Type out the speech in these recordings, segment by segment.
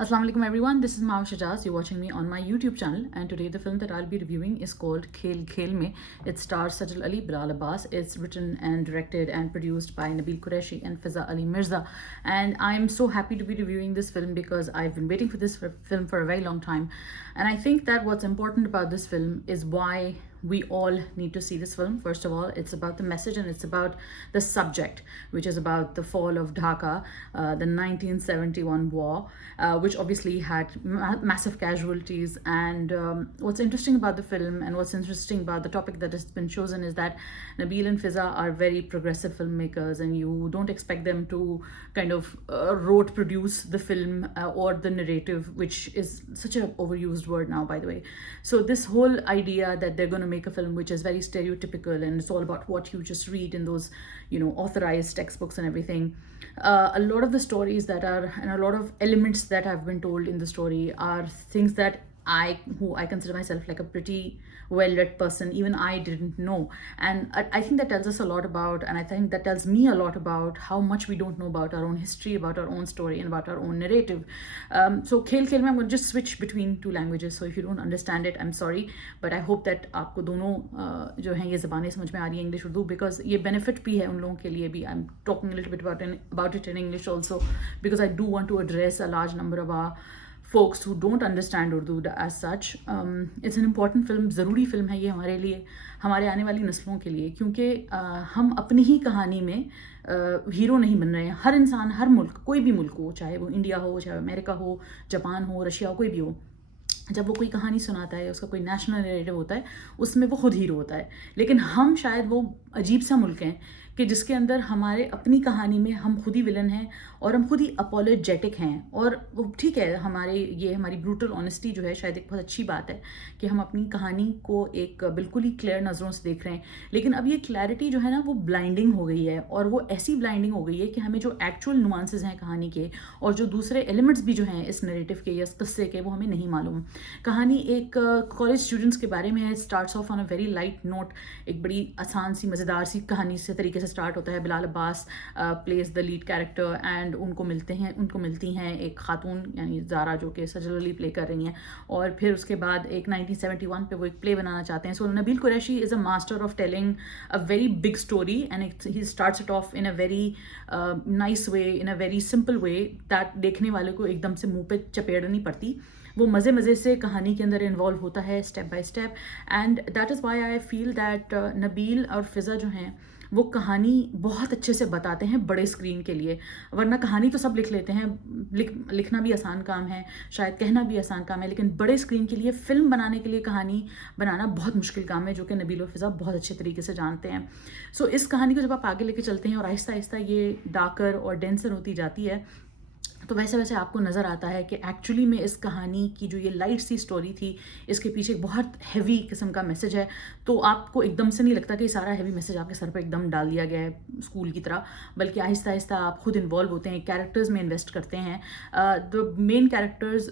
Assalamu alaikum everyone, this is Mao Shajaz. You're watching me on my YouTube channel, and today the film that I'll be reviewing is called Khel Khel Mein. It stars Sajal Ali, Bilal Abbas. It's written and directed and produced by Nabil Qureshi and Fiza Ali Mirza. And I'm so happy to be reviewing this film because I've been waiting for this film for a very long time. And I think that what's important about this film is why we all need to see this film. First of all, it's about the message and it's about the subject, which is about the fall of Dhaka, the 1971 war, which obviously had massive casualties. And what's interesting about the film and what's interesting about the topic that has been chosen is that Nabil and Fiza are very progressive filmmakers, and you don't expect them to kind of rote produce the film or the narrative, which is such an overused word now, by the way. So this whole idea that they're going to make a film which is very stereotypical and it's all about what you just read in those, authorized textbooks and everything. A lot of the stories that are, and a lot of elements that have been told in the story are things that who I consider myself like a pretty well-read person, even I didn't know. And I think that tells us a lot about, and I think that tells me a lot about how much we don't know about our own history, about our own story, and about our own narrative. So Khel Khel mein I'm going to just switch between two languages, so if you don't understand it, I'm sorry, but I hope that आपको दोनों जो हैं ये ज़बानें समझ में आ रही हैं, इंग्लिश उर्दू, because ये benefit भी है उन लोगों के लिए भी. I'm talking a little bit about it in English also, because I do want to address a large number of our folks who don't understand Urdu as such. It's an important film, ज़रूरी फिल्म है ये हमारे लिए, हमारे आने वाली नस्लों के लिए, क्योंकि हम अपनी ही कहानी में हीरो नहीं बन रहे हैं. हर इंसान, हर मुल्क, कोई भी मुल्क हो, चाहे वो इंडिया हो, चाहे अमेरिका हो, जापान हो, रशिया हो, कोई भी हो, जब वो कोई कहानी सुनाता है, उसका कोई नेशनल नैरेटिव होता है, उसमें वो खुद हीरो होता है. लेकिन हम शायद वो अजीब सा मुल्क हैं कि जिसके अंदर हमारे अपनी कहानी में हम खुद ही विलन हैं और हम खुद ही अपोलोजेटिक हैं. और वो ठीक है, हमारी ब्रूटल ऑनेस्टी जो है शायद एक बहुत अच्छी बात है कि हम अपनी कहानी को एक बिल्कुल ही क्लियर नज़रों से देख रहे हैं. लेकिन अब ये क्लैरिटी जो है ना, वो ब्लाइंडिंग हो गई है, और वो ऐसी ब्लाइंडिंग हो गई है कि हमें जो एक्चुअल नुआंसेस हैं कहानी के और जो दूसरे एलिमेंट्स भी जो हैं इस नैरेटिव के या इस किस्से के, वो हमें नहीं मालूम. कहानी एक कॉलेज स्टूडेंट्स के बारे में है. Starts of on a very light note. एक बड़ी आसान सी मज़ेदार सी कहानी से तरीके से स्टार्ट होता है. बिलाल Abbas plays the lead character, and उनको मिलती हैं एक खातून, यानी ज़ारा, जो कि सजल अली प्ले कर रही हैं. और फिर उसके बाद एक 1971 पे वो एक प्ले बनाना चाहते हैं. So Nabeel Qureshi is a master of telling a very big story, and he starts it off in a very nice way, in a very simple way, that देखने वाले को एकदम से मुंह पे चपेड़नी पड़ती. वो मज़े से कहानी के अंदर इन्वॉल्व होता है step by step. And that is why I feel that Nabeel और फिज़ा जो हैं वो कहानी बहुत अच्छे से बताते हैं बड़े स्क्रीन के लिए. वरना कहानी तो सब लिख लेते हैं, लिखना भी आसान काम है, शायद कहना भी आसान काम है, लेकिन बड़े स्क्रीन के लिए, फिल्म बनाने के लिए कहानी बनाना बहुत मुश्किल काम है, जो कि नबील और फिज़ा बहुत अच्छे तरीके से जानते हैं. सो इस कहानी को जब आप आगे लेके चलते हैं और आहिस्ता आहिस्ता ये डार्कर और डेंसर होती जाती है, तो वैसे वैसे आपको नज़र आता है कि एक्चुअली में इस कहानी की जो ये लाइट सी स्टोरी थी, इसके पीछे एक बहुत हैवी किस्म का मैसेज है. तो आपको एकदम से नहीं लगता कि सारा हैवी मैसेज आपके सर पे एकदम डाल दिया गया है स्कूल की तरह, बल्कि आहिस्ता आहिस्ता आप खुद इन्वॉल्व होते हैं, कैरेक्टर्स में इन्वेस्ट करते हैं. The main characters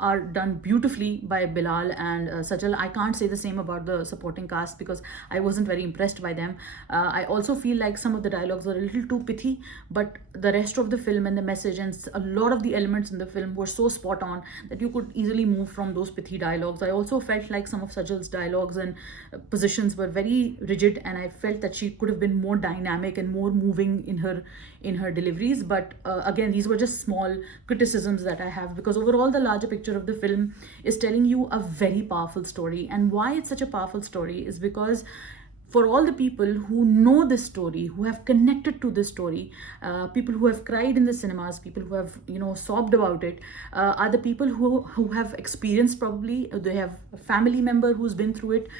are done beautifully by Bilal and Sajal. I can't say the same about the supporting cast because I wasn't very impressed by them. I also feel like some of the dialogues are little too pithy, but the rest of the film and the message and lot of the elements in the film were so spot on that you could easily move from those pithy dialogues. I also felt like some of Sajal's dialogues and positions were very rigid, and I felt that she could have been more dynamic and more moving in her deliveries. But again, these were just small criticisms that I have, because overall the larger picture of the film is telling you a very powerful story. And why it's such a powerful story is because for all the people who know this story, who have connected to this story, people who have cried in the cinemas, people who have sobbed about it, are the people who have experienced, probably they have a family member who's been through it.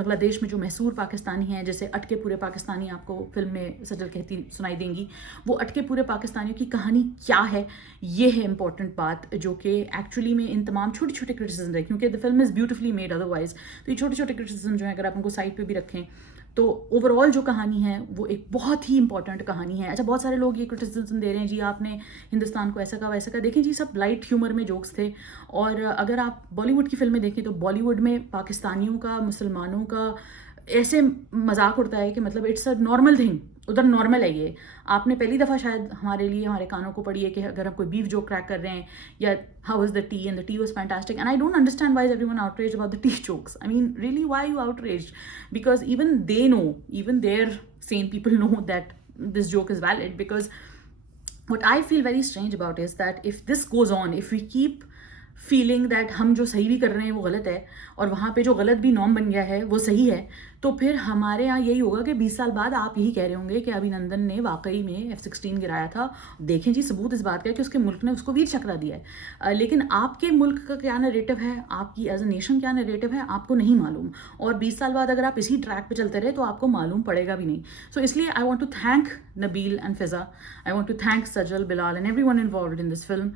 Bangladesh में जो महसूर पाकिस्तानी हैं, जैसे अटके पूरे पाकिस्तानी आपको फिल्म में सजल कहती सुनाई देंगी, वो अटके पूरे पाकिस्तानियों की कहानी क्या है, ये है इंपॉर्टेंट बात, जो कि एक्चुअली में इन तमाम छोटे छोटे क्रिटिसिज्म है, क्योंकि the film is beautifully made otherwise. तो ये छोटे छोटे क्रिटिसिज्म जो है, अगर आप उनको साइड पे भी रखें, तो ओवरऑल जो कहानी है वो एक बहुत ही इंपॉर्टेंट कहानी है. अच्छा, बहुत सारे लोग ये क्रिटिसिज्म दे रहे हैं, जी आपने हिंदुस्तान को ऐसा कहा वैसा कहा. देखें जी, सब लाइट ह्यूमर में जोक्स थे. और अगर आप बॉलीवुड की फिल्में देखें तो बॉलीवुड में पाकिस्तानियों का, मुसलमानों का ऐसे मजाक उड़ता है कि मतलब इट्स अ नॉर्मल थिंग उधर नॉर्मल है ये। आपने पहली दफ़ा शायद हमारे लिए हमारे कानों को पड़ी है कि अगर हम कोई बीफ जोक क्रैक कर रहे हैं या how is the T and the tea was fantastic and I don't understand why is everyone outraged about the T jokes. I mean really why you outraged? Because even they know, even their sane people know that this joke is valid. Because what I feel very strange about is that if this goes on, if we keep feeling that हम जो सही भी कर रहे हैं वो गलत है और वहाँ पे जो गलत भी नॉर्म बन गया है वो सही है, तो फिर हमारे यहाँ यही होगा कि 20 साल बाद आप यही कह रहे होंगे कि अभिनंदन ने वाकई में F-16 गिराया था। देखें जी, सबूत इस बात का है कि उसके मुल्क ने उसको वीर चक्र दिया है। लेकिन आपके मुल्क का क्या नरेटिव है, आपकी एज अ नेशन क्या नरेटिव है, आपको नहीं मालूम। और 20 साल बाद अगर आप इसी ट्रैक पे चलते रहे तो आपको मालूम पड़ेगा भी नहीं। सो इसलिए I want to thank Nabeel and Fiza, I want to thank Sajal, Bilal and everyone involved in this film.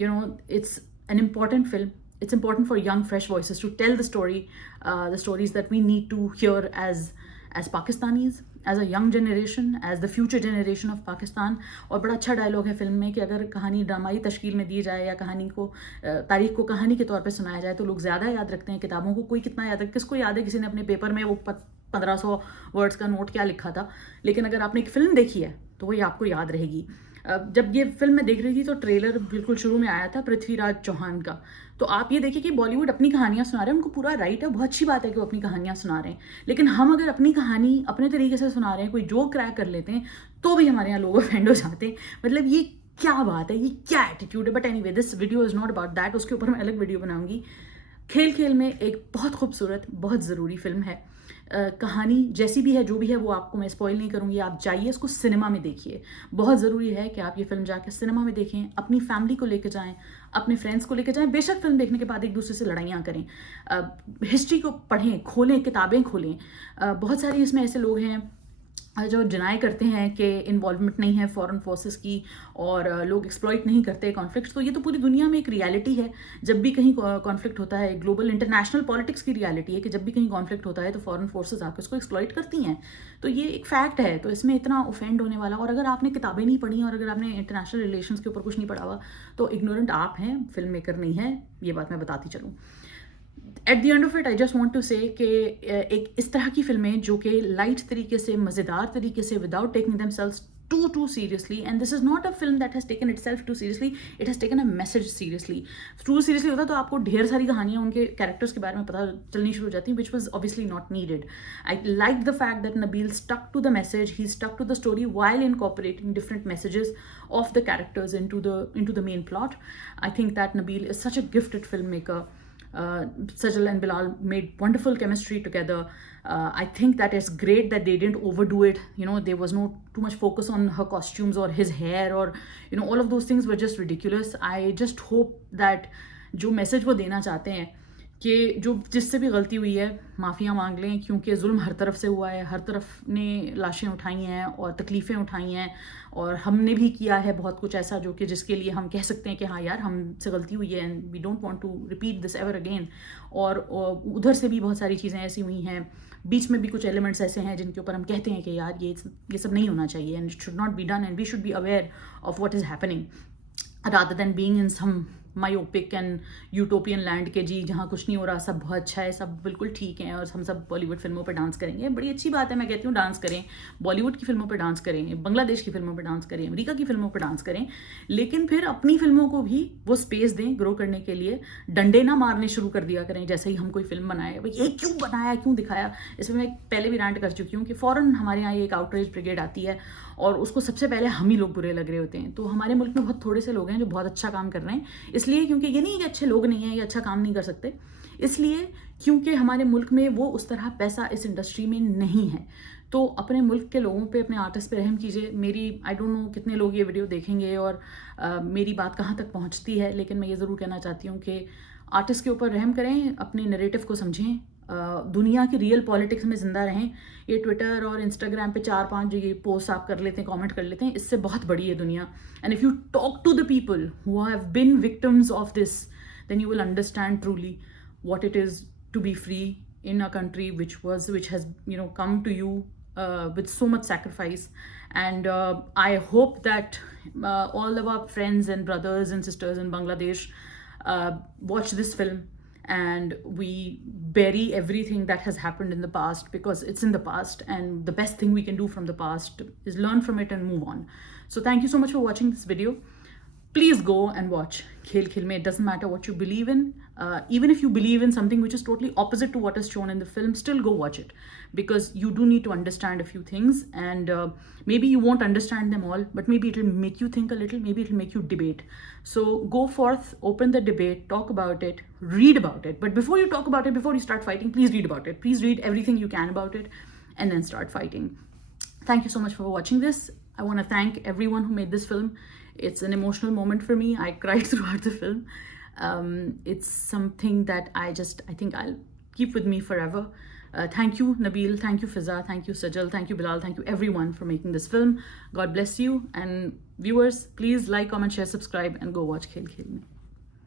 You know, it's an important film. It's important for young, fresh voices to tell the stories that we need to hear as Pakistanis, as a young generation, as the future generation of Pakistan. और बड़ा अच्छा डायलॉग है फिल्म में कि अगर कहानी ड्रामाई तश्कील में दी जाए या कहानी को तारीख को कहानी के तौर पे सुनाया जाए तो लोग ज़्यादा याद रखते हैं। किताबों को कोई कितना याद है, किसको याद है किसी ने अपने पेपर में वो 1500 वर्ड्स का नोट क्या लिखा था। लेकिन अगर आपने एक फ़िल्म देखी है तो वही आपको याद रहेगी। जब ये फिल्म मैं देख रही थी तो ट्रेलर बिल्कुल शुरू में आया था पृथ्वीराज चौहान का। तो आप ये देखिए कि बॉलीवुड अपनी कहानियाँ सुना रहे हैं, उनको पूरा राइट है, बहुत अच्छी बात है कि वो अपनी कहानियाँ सुना रहे हैं। लेकिन हम अगर अपनी कहानी अपने तरीके से सुना रहे हैं, कोई जोक क्रैक कर लेते हैं, तो भी हमारे यहाँ लोग ऑफेंड हो जाते हैं। मतलब ये क्या बात है, ये क्या एटीट्यूड है? But anyway, this video is not about that. उसके ऊपर मैं अलग वीडियो बनाऊंगी। खेल खेल में एक बहुत खूबसूरत, बहुत ज़रूरी फिल्म है। कहानी जैसी भी है, जो भी है, वो आपको मैं स्पॉइल नहीं करूँगी। आप जाइए, इसको सिनेमा में देखिए। बहुत ज़रूरी है कि आप ये फिल्म जाके सिनेमा में देखें, अपनी फैमिली को लेकर जाएं, अपने फ्रेंड्स को लेकर जाएं। बेशक फिल्म देखने के बाद एक दूसरे से लड़ाइयाँ करें, हिस्ट्री को पढ़ें, खोलें, किताबें खोलें। बहुत सारी इसमें ऐसे लोग हैं जो डिनाई करते हैं कि इन्वॉल्वमेंट नहीं है फॉरेन फोर्सेस की और लोग एक्सप्लॉइट नहीं करते कॉन्फ्लिक्ट। तो ये तो पूरी दुनिया में एक रियलिटी है। जब भी कहीं कॉन्फ्लिक्ट होता है, ग्लोबल इंटरनेशनल पॉलिटिक्स की रियलिटी है कि जब भी कहीं कॉन्फ्लिक्ट होता है तो फॉरेन फोर्सेस आकर उसको एक्सप्लॉइट करती हैं। तो ये एक फैक्ट है। तो इसमें इतना ऑफेंड होने वाला, और अगर आपने किताबें नहीं पढ़ी और अगर आपने इंटरनेशनल रिलेशंस के ऊपर कुछ नहीं पढ़ा हुआ तो इग्नोरेंट आप हैं, फिल्म मेकर नहीं है। ये बात मैं बताती चलूँ। At the end of it I just want to say कि एक इस तरह की फिल्में जो कि लाइट तरीके से, मज़ेदार तरीके से, without taking themselves too seriously, and this is not a film that has taken itself too seriously, it has taken a message seriously. Too seriously होता तो आपको ढेर सारी कहानियाँ उनके कैरेक्टर्स के बारे में पता चलनी शुरू हो जाती, which was obviously not needed. I liked the fact that Nabil stuck to the message, he stuck to the story while incorporating different messages of the characters into the main plot. I think that Nabil is such a gifted filmmaker. Sajal and Bilal made wonderful chemistry together. I think that it's great that they didn't overdo it. You know, there was no too much focus on her costumes or his hair, or you know, all of those things were just ridiculous. I just hope that जो मैसेज वो देना चाहते हैं कि जो जिससे भी गलती हुई है माफ़िया मांग लें, क्योंकि जुल्म हर तरफ से हुआ है, हर तरफ ने लाशें उठाई हैं और तकलीफ़ें उठाई हैं, और हमने भी किया है बहुत कुछ ऐसा जो कि जिसके लिए हम कह सकते हैं कि हाँ यार, हमसे गलती हुई है and we don't want to repeat this ever again. और उधर से भी बहुत सारी चीज़ें ऐसी हुई हैं, बीच में भी कुछ एलिमेंट्स ऐसे हैं जिनके ऊपर हम कहते हैं कि यार ये सब नहीं होना चाहिए and it should not be done and we should be aware of what is happening rather than being in some myopic and utopian land के जी जहाँ कुछ नहीं हो रहा, सब बहुत अच्छा है, सब बिल्कुल ठीक है और हम सब बॉलीवुड फिल्मों पर डांस करेंगे। बड़ी अच्छी बात है, मैं कहती हूँ डांस करें, बॉलीवुड की फिल्मों पर डांस करें, बांग्लादेश की फिल्मों पर डांस करें, अमेरिका की फिल्मों पर डांस करें, लेकिन फिर अपनी फिल्मों को भी वो स्पेस दें ग्रो करने के लिए। डंडे ना मारने शुरू कर दिया करें जैसे ही हम कोई फिल्म बनाए, भाई ये क्यों बनाया, क्यों दिखाया। इसमें मैं पहले भी रैंट कर चुकी हूँ कि फ़ौरन हमारे यहाँ एक आउटरीच ब्रिगेड आती है और उसको सबसे पहले हम ही लोग बुरे लग रहे होते हैं। तो हमारे मुल्क में बहुत थोड़े से लोग हैं जो बहुत अच्छा काम कर रहे हैं, इसलिए क्योंकि ये नहीं कि अच्छे लोग नहीं हैं, ये अच्छा काम नहीं कर सकते, इसलिए क्योंकि हमारे मुल्क में वो उस तरह पैसा इस इंडस्ट्री में नहीं है। तो अपने मुल्क के लोगों पे, अपने आर्टिस्ट पे रहम कीजिए। मेरी आई डोंट नो कितने लोग ये वीडियो देखेंगे और मेरी बात कहाँ तक पहुँचती है, लेकिन मैं ये ज़रूर कहना चाहती हूँ कि आर्टिस्ट के ऊपर रहम करें, अपने नरेटिव को समझें, दुनिया की रियल पॉलिटिक्स में ज़िंदा रहें। ये ट्विटर और इंस्टाग्राम पे 4-5 ये पोस्ट आप कर लेते हैं, कमेंट कर लेते हैं, इससे बहुत बड़ी है दुनिया। And if you talk to the people who have been victims of this, then you will understand truly what it is to be free in a country which has come to you with so much sacrifice. And I hope that all of our friends and brothers and sisters in Bangladesh watch this film and we bury everything that has happened in the past because it's in the past, and the best thing we can do from the past is learn from it and move on. So thank you so much for watching this video. Please go and watch Khel Khel Mein. It doesn't matter what you believe in. Even if you believe in something which is totally opposite to what is shown in the film, still go watch it, because you do need to understand a few things, and maybe you won't understand them all, but maybe it'll make you think a little, maybe it'll make you debate. So go forth, open the debate, talk about it, read about it. But before you talk about it, before you start fighting, please read about it. Please read everything you can about it and then start fighting. Thank you so much for watching this. I want to thank everyone who made this film. It's an emotional moment for me. I cried throughout the film. It's something that I think I'll keep with me forever. Thank you, Nabil. Thank you, Fiza. Thank you, Sajal. Thank you, Bilal. Thank you, everyone, for making this film. God bless you. And viewers, please like, comment, share, subscribe, and go watch Khel Khel Mein.